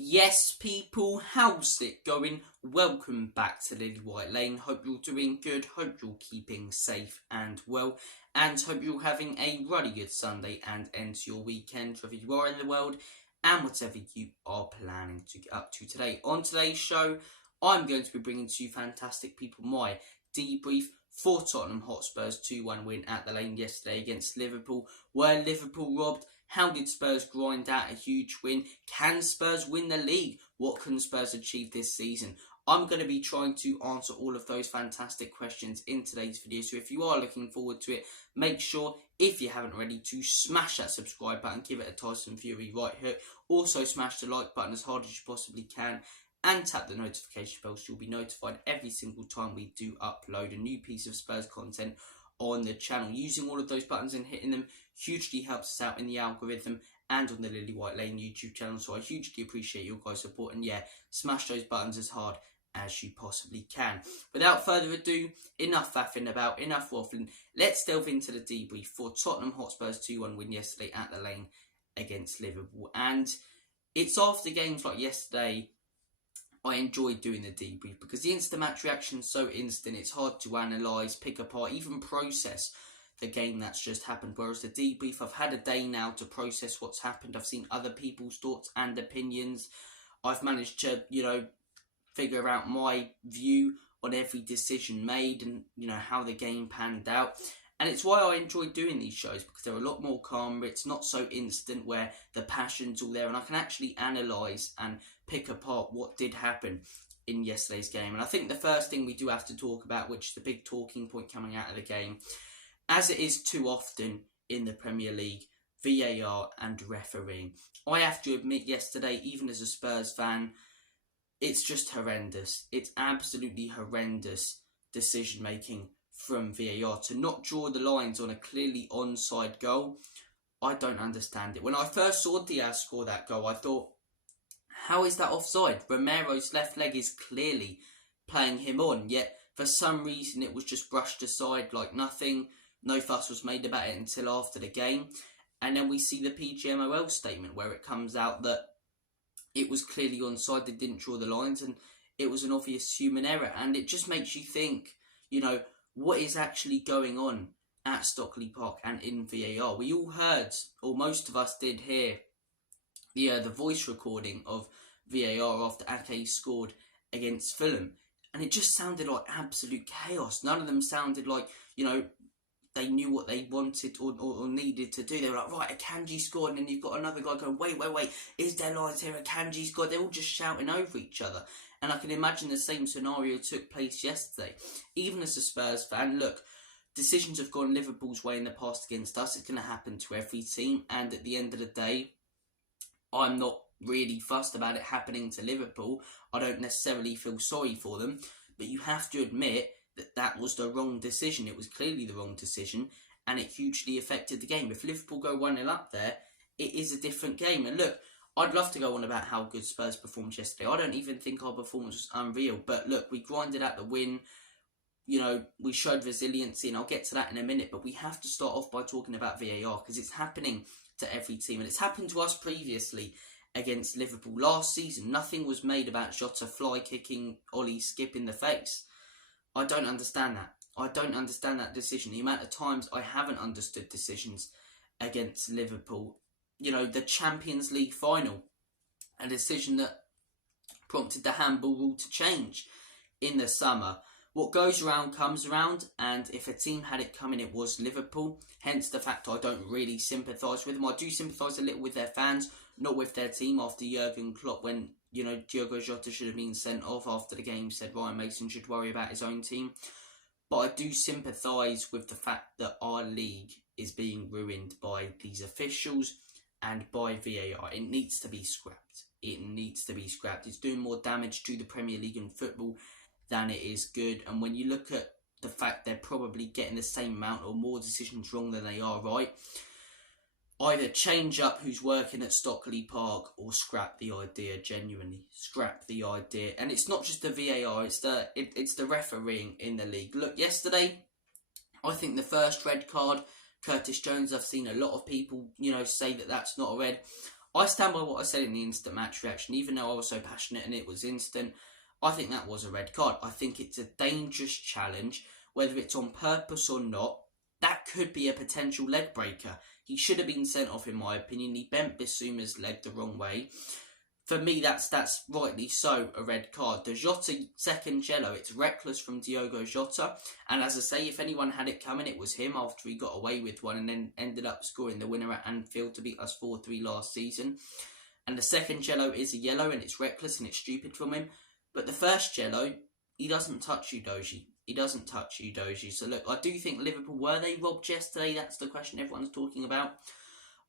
Yes, people, how's it going? Welcome back to Lily White Lane. Hope you're doing good, hope you're keeping safe and well, and hope you're having a really good Sunday and end to your weekend, wherever you are in the world, and whatever you are planning to get up to today. On today's show, I'm going to be bringing to you fantastic people my debrief for Tottenham Hotspurs 2-1 win at the Lane yesterday against Liverpool. Were Liverpool robbed? How did Spurs grind out a huge win? Can Spurs win the league? What can Spurs achieve this season? I'm going to be trying to answer all of those fantastic questions in today's video. So if you are looking forward to it, make sure, if you haven't already, to smash that subscribe button, give it a Tyson Fury right hook. Also smash the like button as hard as you possibly can. And tap the notification bell so you'll be notified every single time we do upload a new piece of Spurs content on the channel. Using all of those buttons and hitting them hugely helps us out in the algorithm and on the Lily White Lane YouTube channel. So I hugely appreciate your guys' support. And yeah, smash those buttons as hard as you possibly can. Without further ado, enough faffing about, enough waffling. Let's delve into the debrief for Tottenham Hotspur's 2-1 win yesterday at the Lane against Liverpool. And it's after games like yesterday I enjoyed doing the debrief because the instant match reaction is so instant. It's hard to analyse, pick apart, even process the game that's just happened. Whereas the debrief, I've had a day now to process what's happened. I've seen other people's thoughts and opinions. I've managed to, figure out my view on every decision made and, how the game panned out. And it's why I enjoy doing these shows, because they're a lot more calmer. It's not so instant where the passion's all there, and I can actually analyse and pick apart what did happen in yesterday's game. And I think the first thing we do have to talk about, which is the big talking point coming out of the game, as it is too often in the Premier League, VAR and refereeing. I have to admit, yesterday, even as a Spurs fan, it's just horrendous. It's absolutely horrendous decision making from VAR to not draw the lines on a clearly onside goal. I don't understand it. When I first saw Diaz score that goal, I thought, how is that offside? Romero's left leg is clearly playing him on, yet for some reason it was just brushed aside like nothing. No fuss was made about it until after the game. And then we see the PGMOL statement where it comes out that it was clearly onside, they didn't draw the lines, and it was an obvious human error. And it just makes you think, what is actually going on at Stockley Park and in VAR? We all heard, or most of us did hear, the voice recording of VAR after Ake scored against Fulham. And it just sounded like absolute chaos. None of them sounded like, they knew what they wanted or needed to do. They were like, right, Akanji scored, and then you've got another guy going, wait, is there lines here? Akanji scored. They're all just shouting over each other. And I can imagine the same scenario took place yesterday. Even as a Spurs fan, look, decisions have gone Liverpool's way in the past against us. It's going to happen to every team. And at the end of the day, I'm not really fussed about it happening to Liverpool. I don't necessarily feel sorry for them. But you have to admit that was the wrong decision. It was clearly the wrong decision. And it hugely affected the game. If Liverpool go 1-0 up there, it is a different game. And look, I'd love to go on about how good Spurs performed yesterday. I don't even think our performance was unreal. But look, we grinded out the win. We showed resiliency, and I'll get to that in a minute. But we have to start off by talking about VAR, because it's happening to every team. And it's happened to us previously against Liverpool. Last season, nothing was made about Jota fly kicking Ollie Skip in the face. I don't understand that. I don't understand that decision. The amount of times I haven't understood decisions against Liverpool. The Champions League final, a decision that prompted the handball rule to change in the summer. What goes around comes around, and if a team had it coming, it was Liverpool. Hence the fact I don't really sympathise with them. I do sympathise a little with their fans, not with their team. After Jurgen Klopp, when Diogo Jota should have been sent off after the game, said Ryan Mason should worry about his own team. But I do sympathise with the fact that our league is being ruined by these officials and by VAR. It needs to be scrapped. It needs to be scrapped. It's doing more damage to the Premier League and football than it is good. And when you look at the fact they're probably getting the same amount or more decisions wrong than they are right, either change up who's working at Stockley Park or scrap the idea. Genuinely scrap the idea. And it's not just the VAR, it's the refereeing in the league. Look, yesterday, I think the first red card, Curtis Jones, I've seen a lot of people, say that that's not a red. I stand by what I said in the instant match reaction, even though I was so passionate and it was instant. I think that was a red card. I think it's a dangerous challenge, whether it's on purpose or not. That could be a potential leg breaker. He should have been sent off, in my opinion. He bent Bissouma's leg the wrong way. For me, that's rightly so a red card. The Jota second yellow, it's reckless from Diogo Jota. And as I say, if anyone had it coming, it was him after he got away with one and then ended up scoring the winner at Anfield to beat us 4-3 last season. And the second yellow is a yellow and it's reckless and it's stupid from him. But the first yellow, he doesn't touch Udogie. He doesn't touch Udogie. So look, I do think Liverpool, were they robbed yesterday? That's the question everyone's talking about.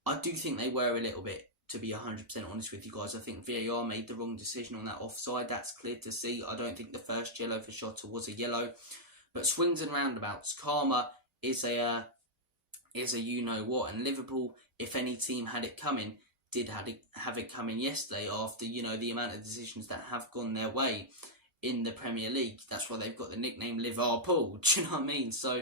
I do think they were a little bit, to be 100% honest with you guys. I think VAR made the wrong decision on that offside. That's clear to see. I don't think the first yellow for Jota was a yellow. But swings and roundabouts. Karma is a you-know-what. And Liverpool, if any team had it coming, did have it coming yesterday after, the amount of decisions that have gone their way in the Premier League. That's why they've got the nickname Liverpool. Do you know what I mean? So,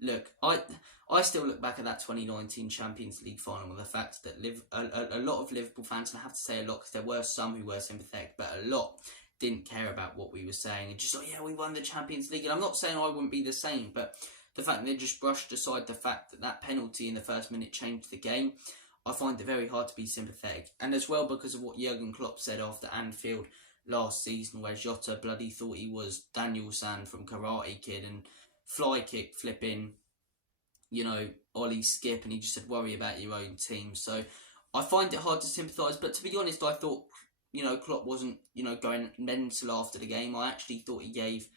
look, I still look back at that 2019 Champions League final with the fact that a lot of Liverpool fans, and I have to say a lot because there were some who were sympathetic, but a lot didn't care about what we were saying and just yeah, we won the Champions League. And I'm not saying I wouldn't be the same, but the fact that they just brushed aside the fact that that penalty in the first minute changed the game, I find it very hard to be sympathetic. And as well because of what Jurgen Klopp said after Anfield last season, where Jota bloody thought he was Daniel San from Karate Kid and fly kick flipping, Ollie skip, and he just said worry about your own team. So I find it hard to sympathise, but to be honest, I thought, Klopp wasn't, going mental after the game. I actually thought he gave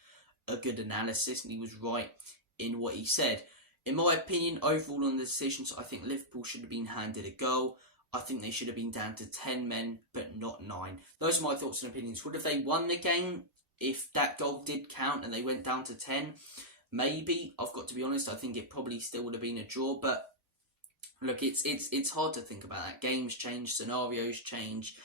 a good analysis and he was right in what he said. In my opinion, overall on the decisions, I think Liverpool should have been handed a goal. I think they should have been down to 10 men, but not 9. Those are my thoughts and opinions. Would have they won the game if that goal did count and they went down to 10? Maybe. I've got to be honest, I think it probably still would have been a draw. But look, it's hard to think about that. Games change, scenarios change.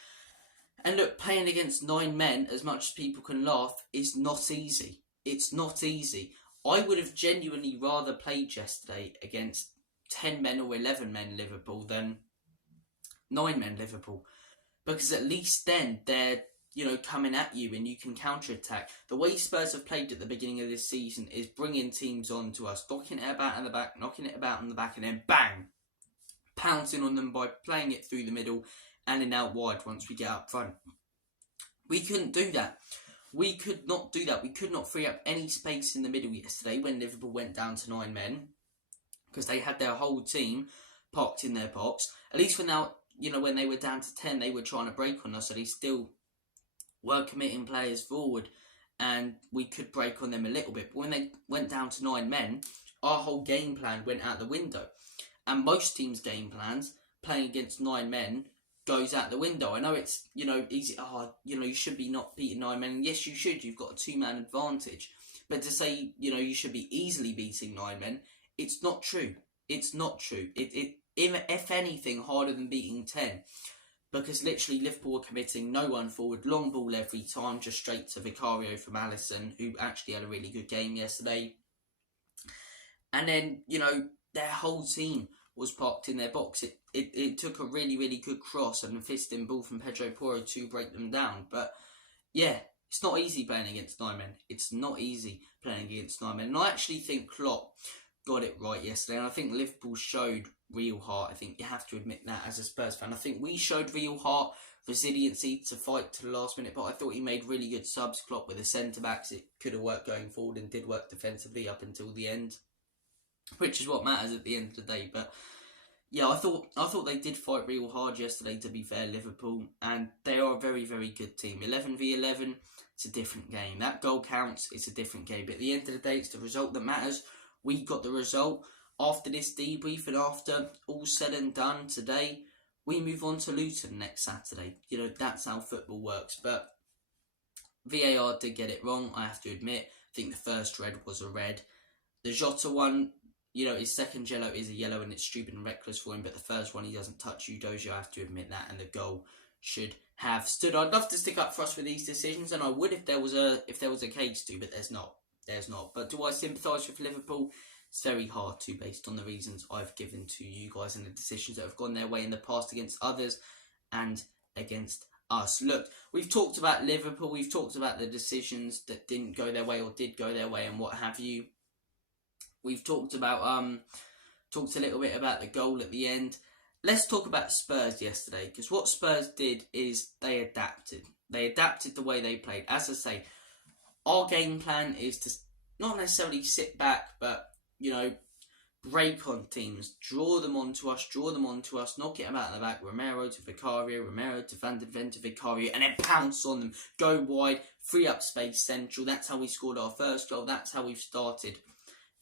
And look, playing against 9 men, as much as people can laugh, is not easy. It's not easy. I would have genuinely rather played yesterday against 10 men or 11 men Liverpool than 9 men Liverpool. Because at least then they're, coming at you and you can counter-attack. The way Spurs have played at the beginning of this season is bringing teams on to us, knocking it about in the back, knocking it about in the back, and then bang! Pouncing on them by playing it through the middle and then out wide once we get up front. We couldn't do that. We could not do that. We could not free up any space in the middle yesterday when Liverpool went down to 9 men, because they had their whole team parked in their box. At least when they were down to 10, they were trying to break on us, so they still were committing players forward, and we could break on them a little bit. But when they went down to 9 men, our whole game plan went out the window. And most teams' game plans, playing against 9 men, goes out the window. I know it's, easy. You should be not beating 9 men. And yes, you should. You've got a 2-man advantage. But to say, you should be easily beating 9 men, it's not true. It's not true. If anything, harder than beating 10. Because literally Liverpool were committing no one forward, long ball every time, just straight to Vicario from Alisson, who actually had a really good game yesterday. And then, their whole team was parked in their box. It took a really, really good cross and a fisting ball from Pedro Porro to break them down. But yeah, it's not easy playing against 9 men. It's not easy playing against 9 men. And I actually think Klopp got it right yesterday. And I think Liverpool showed real heart. I think you have to admit that as a Spurs fan. I think we showed real heart, resiliency to fight to the last minute. But I thought he made really good subs, Klopp, with the centre-backs. It could have worked going forward and did work defensively up until the end, which is what matters at the end of the day. But yeah, I thought they did fight real hard yesterday, to be fair, Liverpool, and they are a very, very good team. 11v11, it's a different game. That goal counts, it's a different game. But at the end of the day, it's the result that matters. We got the result. After this debrief and after all said and done today, we move on to Luton next Saturday. That's how football works. But VAR did get it wrong, I have to admit. I think the first red was a red. The Jota one, his second yellow is a yellow and it's stupid and reckless for him, but the first one, he doesn't touch Udogie, I have to admit that, and the goal should have stood. I'd love to stick up for us with these decisions, and I would if there was a case to, but there's not. But do I sympathise with Liverpool? It's very hard to, based on the reasons I've given to you guys and the decisions that have gone their way in the past against others, and against us. Look, we've talked about Liverpool, we've talked about the decisions that didn't go their way or did go their way and what have you. We've talked about talked a little bit about the goal at the end. Let's talk about Spurs yesterday, because what Spurs did is they adapted. They adapted the way they played. As I say, our game plan is to not necessarily sit back, but, break on teams, draw them onto us, knock it about the back, Romero to Vicario, Romero to Van de Ven to Vicario, and then pounce on them, go wide, free up space central. That's how we scored our first goal. That's how we've started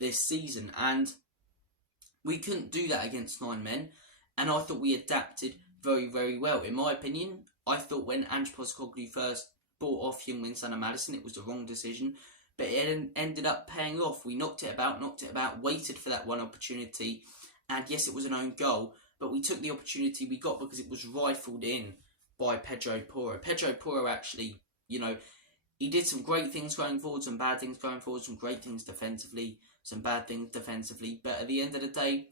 this season. And we couldn't do that against 9 men. And I thought we adapted very, very well. In my opinion, I thought when Ange Postecoglou first bought off Heung-min Son and Maddison, it was the wrong decision. But it ended up paying off. We knocked it about, waited for that one opportunity. And yes, it was an own goal, but we took the opportunity we got because it was rifled in by Pedro Porro. Pedro Porro actually, he did some great things going forward, some bad things going forward, some great things defensively, some bad things defensively. But at the end of the day,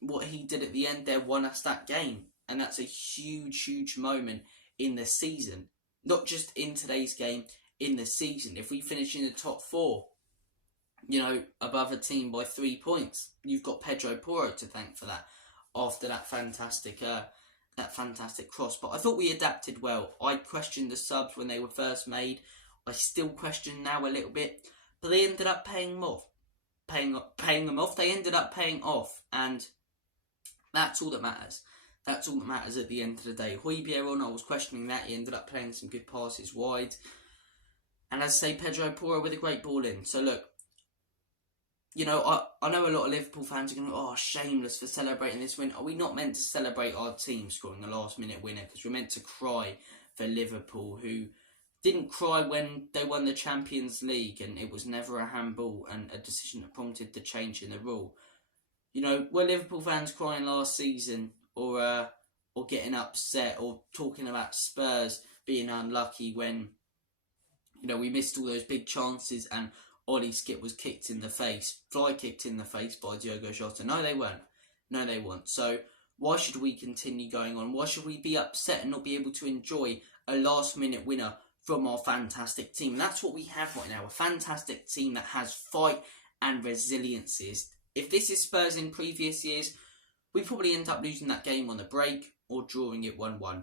what he did at the end there won us that game. And that's a huge, huge moment in the season. Not just in today's game, in the season. If we finish in the top 4, above a team by 3 points, you've got Pedro Porro to thank for that after that fantastic cross. But I thought we adapted well. I questioned the subs when they were first made. I still question now a little bit, but they ended up paying them off. They ended up paying off, and that's all that matters. That's all that matters at the end of the day. Højbjerg, I was questioning that. He ended up playing some good passes wide. And as I say, Pedro Porro with a great ball in. So look, I know a lot of Liverpool fans are going, shameless for celebrating this win. Are we not meant to celebrate our team scoring a last-minute winner? Because we're meant to cry for Liverpool, who didn't cry when they won the Champions League and it was never a handball and a decision that prompted the change in the rule. Were Liverpool fans crying last season or getting upset or talking about Spurs being unlucky when, we missed all those big chances and Ollie Skip was kicked in the face, fly kicked in the face by Diogo Jota? No, they weren't. So why should we continue going on? Why should we be upset and not be able to enjoy a last-minute winner from our fantastic team? And that's what we have right now, a fantastic team that has fight and resiliences. If this is Spurs in previous years, we probably end up losing that game on the break or drawing it 1-1.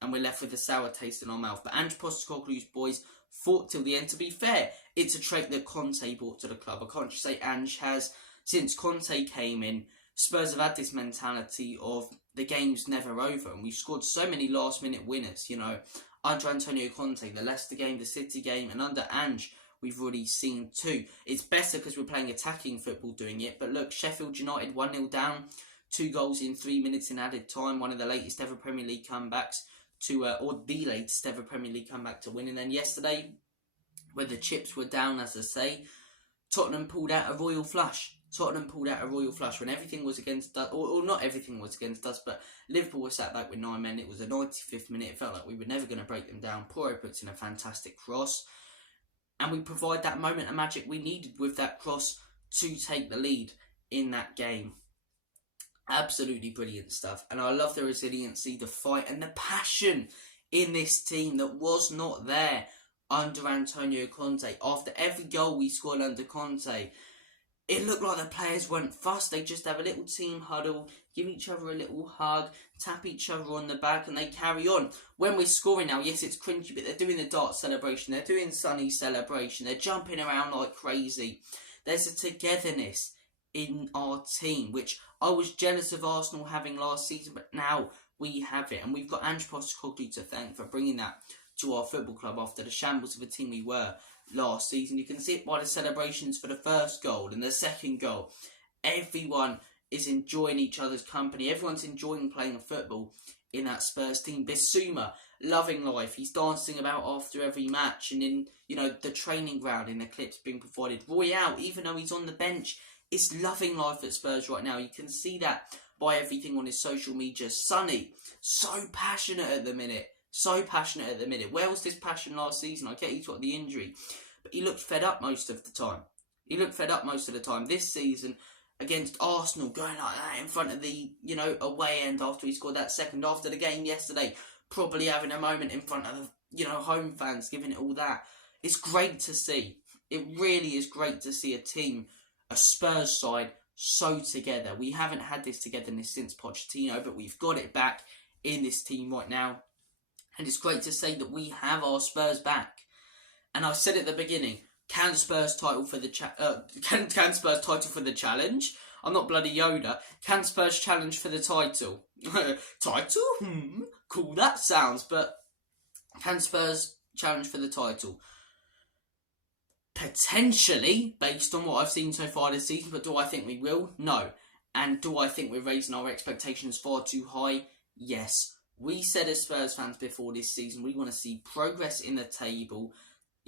And we're left with a sour taste in our mouth. But Ange Postecoglou's boys fought till the end. To be fair, it's a trait that Conte brought to the club. I can't just say Ange has. Since Conte came in, Spurs have had this mentality of the game's never over. And we've scored so many last-minute winners. Under Antonio Conte, the Leicester game, the City game, and under Ange, we've already seen 2. It's better because we're playing attacking football doing it. But look, Sheffield United 1-0 down, 2 goals in 3 minutes in added time, one of the latest ever Premier League comebacks or the latest ever Premier League comeback to win. And then yesterday, where the chips were down, as I say, Tottenham pulled out a royal flush. When everything was against us, or not everything was against us, but Liverpool was sat back with 9 men. It was the 95th minute. It felt like we were never going to break them down. Porro puts in a fantastic cross, and we provide that moment of magic we needed with that cross to take the lead in that game. Absolutely brilliant stuff. And I love the resiliency, the fight and the passion in this team that was not there under Antonio Conte. After every goal we scored under Conte, it looked like the players weren't fussed. They just have a little team huddle, give each other a little hug, tap each other on the back, and they carry on. When we're scoring now, yes, it's cringy, but they're doing the dart celebration. They're doing Sonny celebration. They're jumping around like crazy. There's a togetherness in our team, which I was jealous of Arsenal having last season, but now we have it. And we've got Ange Postecoglou to thank for bringing that to our football club after the shambles of a team we were last season. You can see it by the celebrations for the first goal and the second goal. Everyone is enjoying each other's company. Everyone's enjoying playing football in that Spurs team. Bissouma, loving life. He's dancing about after every match and in, the training ground in the clips being provided. Royale, even though he's on the bench, is loving life at Spurs right now. You can see that by everything on his social media. Sonny, so passionate at the minute. Where was this passion last season? I get he's got the injury, but he looked fed up most of the time. This season, against Arsenal, going like that in front of the, away end after he scored that second after the game yesterday, probably having a moment in front of, home fans, giving it all that. It's great to see. It really is great to see a team, a Spurs side, so together. We haven't had this togetherness since Pochettino, but we've got it back in this team right now. And it's great to say that we have our Spurs back. And I said at the beginning, can Spurs title for the can Spurs title for the challenge? I'm not bloody Yoda. Can Spurs challenge for the title? Title? Cool that sounds. But can Spurs challenge for the title? Potentially, based on what I've seen so far this season. But do I think we will? No. And do I think we're raising our expectations far too high? Yes. We said as Spurs fans before this season, we want to see progress in the table.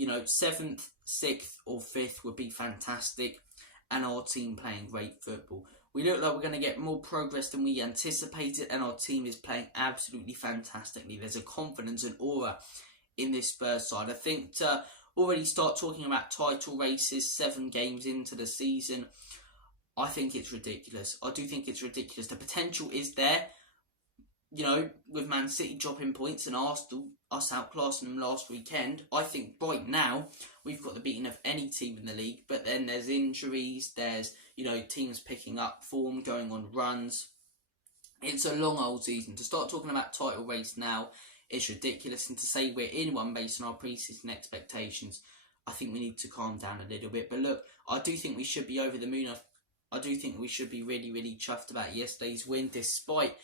7th, 6th or 5th would be fantastic. And our team playing great football. We look like we're going to get more progress than we anticipated. And our team is playing absolutely fantastically. There's a confidence and aura in this Spurs side. I think to already start talking about title races 7 games into the season, I think it's ridiculous. I do think it's ridiculous. The potential is there. With Man City dropping points and Arsenal, us outclassing them last weekend, I think right now we've got the beating of any team in the league. But then there's injuries, there's, teams picking up form, going on runs. It's a long old season. To start talking about title race now is ridiculous. And to say we're in one based on our pre-season expectations, I think we need to calm down a little bit. But look, I do think we should be over the moon. I do think we should be really, really chuffed about yesterday's win, despite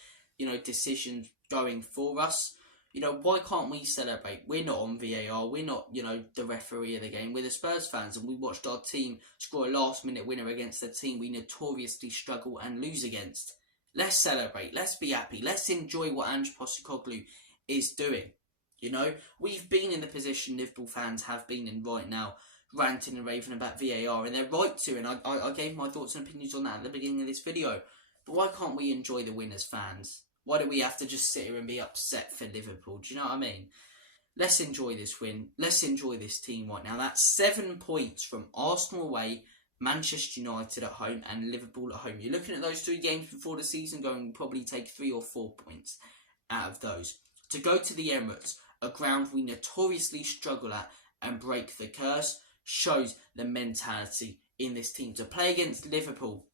decisions going for us. Why can't we celebrate? We're not on VAR. We're not, the referee of the game. We're the Spurs fans, and we watched our team score a last-minute winner against a team we notoriously struggle and lose against. Let's celebrate. Let's be happy. Let's enjoy what Ange Postecoglou is doing. We've been in the position Liverpool fans have been in right now, ranting and raving about VAR, and they're right to, and I gave my thoughts and opinions on that at the beginning of this video. But why can't we enjoy the win as fans? Why do we have to just sit here and be upset for Liverpool? Do you know what I mean? Let's enjoy this win. Let's enjoy this team right now. That's 7 points from Arsenal away, Manchester United at home, and Liverpool at home. You're looking at those 3 games before the season going, probably take 3 or 4 points out of those. To go to the Emirates, a ground we notoriously struggle at, and break the curse, shows the mentality in this team. To play against Liverpool,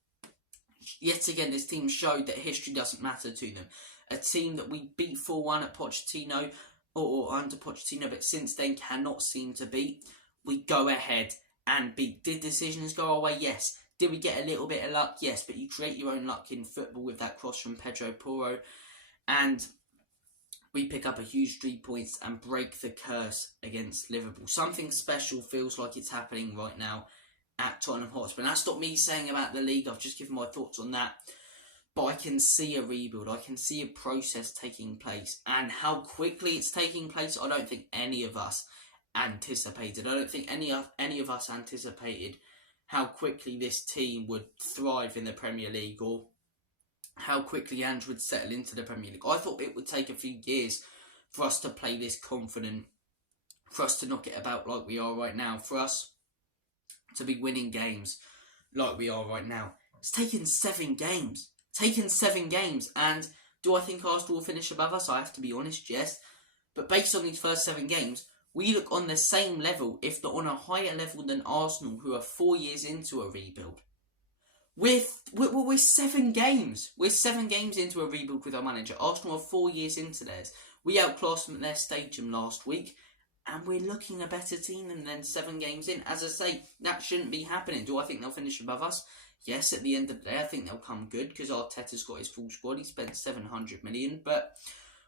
yet again, this team showed that history doesn't matter to them. A team that we beat 4-1 at Pochettino, or under Pochettino, but since then cannot seem to beat. We go ahead and beat. Did decisions go our way? Yes. Did we get a little bit of luck? Yes. But you create your own luck in football with that cross from Pedro Porro. And we pick up a huge 3 points and break the curse against Liverpool. Something special feels like it's happening right now at Tottenham Hotspur. And that's not me saying about the league. I've just given my thoughts on that. But I can see a rebuild. I can see a process taking place. And how quickly it's taking place, I don't think any of us anticipated. I don't think any of us anticipated how quickly this team would thrive in the Premier League, or how quickly Ange would settle into the Premier League. I thought it would take a few years for us to play this confident, for us to knock it about like we are right now, for us to be winning games like we are right now. It's taken 7 games. And do I think Arsenal will finish above us? I have to be honest, yes. But based on these first 7 games, we look on the same level, if not on a higher level than Arsenal, who are 4 years into a rebuild. We're 7 games. We're 7 games into a rebuild with our manager. Arsenal are 4 years into theirs. We outclassed them at their stadium last week, and we're looking a better team than them 7 games in. As I say, that shouldn't be happening. Do I think they'll finish above us? Yes, at the end of the day, I think they'll come good, because Arteta's got his full squad. He spent 700 million. But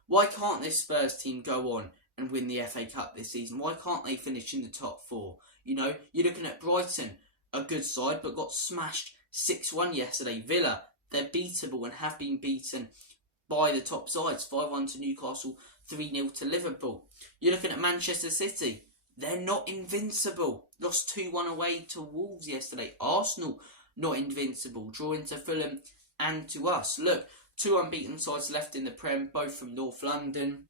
why can't this Spurs team go on and win the FA Cup this season? Why can't they finish in the top 4? You're looking at Brighton, a good side, but got smashed 6-1 yesterday. Villa, they're beatable and have been beaten by the top sides. 5-1 to Newcastle, 3-0 to Liverpool. You're looking at Manchester City. They're not invincible. Lost 2-1 away to Wolves yesterday. Arsenal, not invincible. Drawing to Fulham and to us. Look, 2 unbeaten sides left in the Prem, both from North London.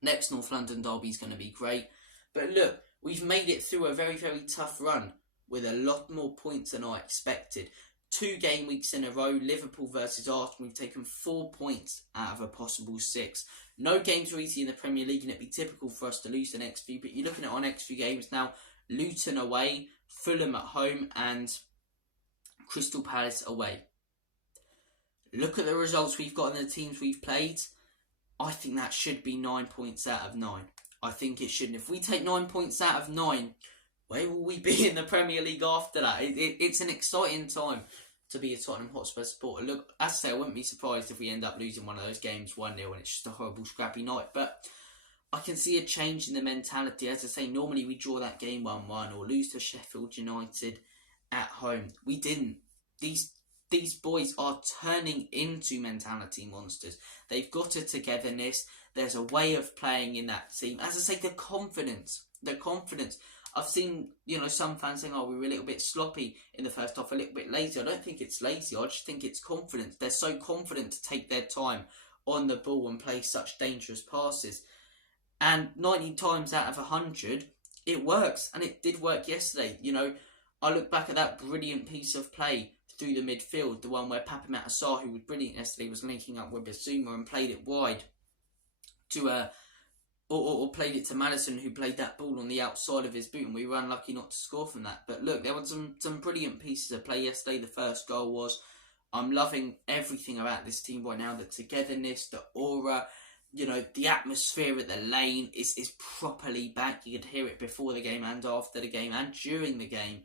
Next North London derby is going to be great. But look, we've made it through a very, very tough run with a lot more points than I expected. 2 game weeks in a row, Liverpool versus Arsenal, we've taken 4 points out of a possible 6. No games are easy in the Premier League, and it'd be typical for us to lose the next few, but you're looking at our next few games now: Luton away, Fulham at home, and Crystal Palace away. Look at the results we've got and the teams we've played. I think that should be 9 points out of 9. I think it should. And if we take 9 points out of 9, where will we be in the Premier League after that? It's an exciting time to be a Tottenham Hotspur supporter. Look, as I say, I wouldn't be surprised if we end up losing one of those games 1-0 and it's just a horrible, scrappy night. But I can see a change in the mentality. As I say, normally we draw that game 1-1 or lose to Sheffield United at home. We didn't. These boys are turning into mentality monsters. They've got a togetherness. There's a way of playing in that team. As I say, the confidence. I've seen, some fans saying, we were a little bit sloppy in the first half, a little bit lazy. I don't think it's lazy. I just think it's confidence. They're so confident to take their time on the ball and play such dangerous passes. And 90 times out of 100, it works. And it did work yesterday. I look back at that brilliant piece of play through the midfield, the one where Pape Matar, who was brilliant yesterday, was linking up with Basuma and played it wide to or played it to Madison, who played that ball on the outside of his boot, and we were unlucky not to score from that. But look, there were some brilliant pieces of play yesterday. The first goal was. I'm loving everything about this team right now. The togetherness, the aura, the atmosphere at the lane is properly back. You could hear it before the game and after the game and during the game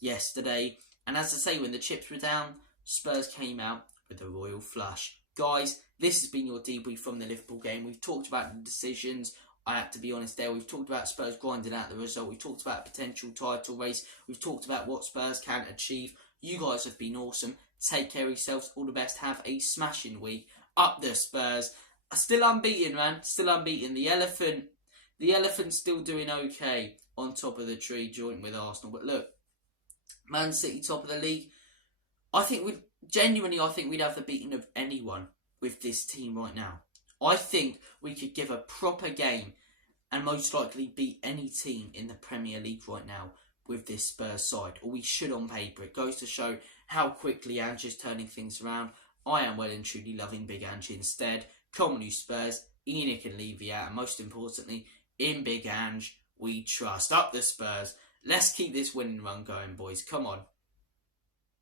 yesterday. And as I say, when the chips were down, Spurs came out with a royal flush. Guys, this has been your debrief from the Liverpool game. We've talked about the decisions. I have to be honest there. We've talked about Spurs grinding out the result. We've talked about a potential title race. We've talked about what Spurs can achieve. You guys have been awesome. Take care of yourselves. All the best. Have a smashing week. Up the Spurs. Still unbeaten, man. Still unbeaten. The elephant's still doing okay on top of the tree, joint with Arsenal. But look, Man City top of the league. I think we'd have the beating of anyone with this team right now. I think we could give a proper game and most likely beat any team in the Premier League right now with this Spurs side. Or we should on paper. It goes to show how quickly Ange is turning things around. I am well and truly loving Big Ange instead. Come on, you Spurs. Enoch and Levy out. And most importantly, in Big Ange, we trust. Up the Spurs. Let's keep this winning run going, boys. Come on.